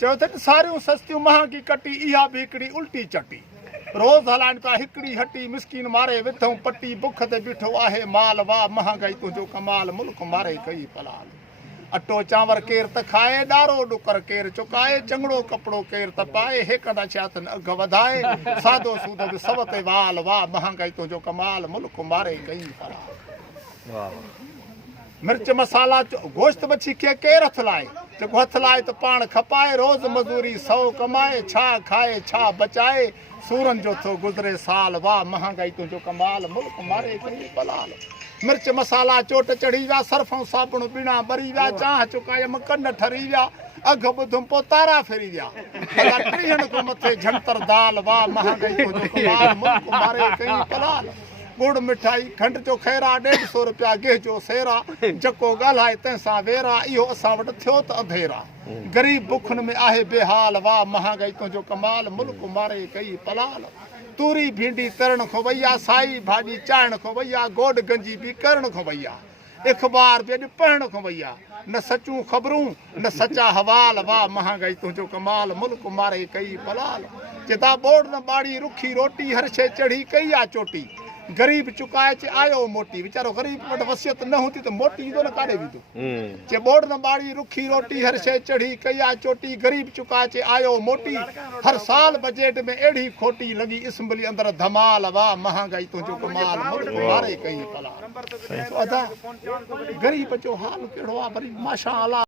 चौथे सारियूं सस्तियूं महांगी कटी इहा बि हिकिड़ी उल्टी चटी रोज़ हलाइनि पिया हिकिड़ी हटी मिसकीन मारे विथऊं पटी बुख ते बीठो आहे माल वाह महांगाई तुंहिंजो कमाल मुल्क मारे कई पलाल अटो चांवर केर त खाए ॾारो ॾुकर केर चुकाए चङड़ो कपिड़ो केर त पाए हेकड़ा छातनि अघ वधाए सादो सूद बि सब ते वाल वाह महांगाई तुंहिंजो कमाल मुल्क मारे कई पलाल मिर्च मसाला गोश्त मच्छी खे केर हथ लाए जेको हथ लाए त पाण खपाए रोज़ मज़ूरी 100 कमाए छा खाए छा बचाए सूरन जो थो गुज़रे साल वाह महांगाई तुंहिंजो कमाल मुल्क मारे कई पलाल मिर्च मसाला चोट चढ़ी विया सर्फ़ साबुण बिना बरी विया चाह चुकायम कन ठरी विया अघ ॿुधुम पोइ तारा फिरी विया 30 खां मथे झंतर दाल वाह महांगाई तुंहिंजो कमाल मुल्क मारे कई पलाल गुड़ मिठाई खंड जो खैरा 150 रुपया गेह जो सेरा जको ॻाल्हाए तंहिंसां वेरा इहो असां वटि थियो त अधेरा ग़रीब बुखन में आहे बेहाल वाह महांगाई तुंहिंजो कमाल मुल्क मारे कई पलाल तूरी भिंडी तरण खां वैया साई भाॼी चाइण खां वैया गोॾ गंजी बि करण खां वैया अख़बार बि अॼु पढ़ण खां वैया न सचूं ख़बरूं न सचा हवाल वाह महांगाई तुंहिंजो कमाल मुल्क मारे कई पलाल चिता बोड़ न बाड़ी रुखी रोटी हर शइ चढ़ी कई आहे चोटी गरीब चुकाए चे आयो मोटी वीचारो गरीब वटि वसियत न हूंदी त मोटी ईंदो न काॾे वेंदो चे बोड़ न बाड़ी रुखी रोटी हर शइ चढ़ी कई आहे चोटी गरीब चुकाए चे आयो मोटी हर साल बजट में अहिड़ी खोटी लॻी इस्मली अंदर धमाल वाह महांगाई तुंहिंजो कमाल मुल्क मारे कई पलाल गरीब जो हाल कहिड़ो आहे वरी माशा अल्लाह